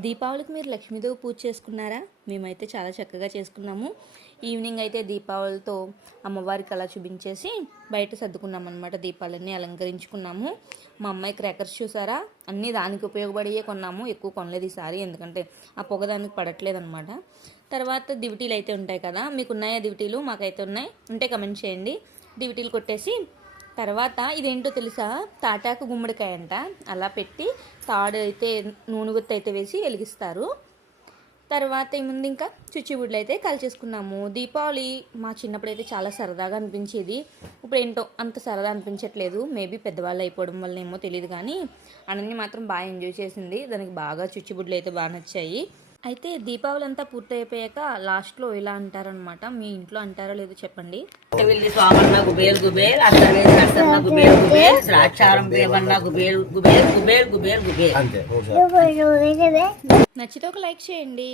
దీపావళికి మీరు లక్ష్మీదేవి పూజ చేసుకున్నారా? మేమైతే చాలా చక్కగా చేసుకున్నాము. ఈవినింగ్ అయితే దీపావళితో అమ్మవారికి అలా చూపించేసి బయట సర్దుకున్నాం అనమాట దీపాలన్నీ అలంకరించుకున్నాము. మా అమ్మాయి క్రాకర్స్ చూసారా? అన్నీ దానికి ఉపయోగపడియే కొన్నాము. ఎక్కువ కొనలేదు ఈసారి ఎందుకంటే ఆ పొగ దానికి పడట్లేదు అనమాట తర్వాత దివిటీలు అయితే ఉంటాయి కదా? మీకు ఉన్నాయా దివిటీలు? మాకైతే ఉన్నాయి. ఉంటే కమెంట్ చేయండి. దివిటీలు కొట్టేసి తర్వాత ఇదేంటో తెలుసా? తాటాకు గుమ్మడికాయ అంట అలా పెట్టి తాడు అయితే నూనె గుత్తి అయితే వేసి వెలిగిస్తారు. తర్వాత ఏముంది ముందు ఇంకా చుచ్చిబుడ్లు అయితే కలిచేసుకున్నాము దీపావళి మా చిన్నప్పుడు అయితే చాలా సరదాగా అనిపించేది. ఇప్పుడు ఏంటో అంత సరదా అనిపించట్లేదు. మేబీ పెద్దవాళ్ళు అయిపోవడం వల్ల ఏమో తెలియదు కానీ అనన్ని మాత్రం బాగా ఎంజాయ్ చేసింది. దానికి బాగా చుచ్చిబుడ్లు అయితే బాగా నచ్చాయి. అయితే దీపావళి అంతా పూర్తయిపోయాక లాస్ట్లో ఇలా అంటారనమాట. మీ ఇంట్లో అంటారో లేదో చెప్పండి. వెళ్ళి స్వామన్న గుబేల్ గుబేల్ అసలే నర్సన్న గుబేల్ గుబేల్ ద్రాక్షారం దేవన్న గుబేల్ గుబేల్ గుబేల్ గుబేల్ గుబేల్ అంతే. ఒకసారి నచ్చితే ఒక లైక్ చేయండి.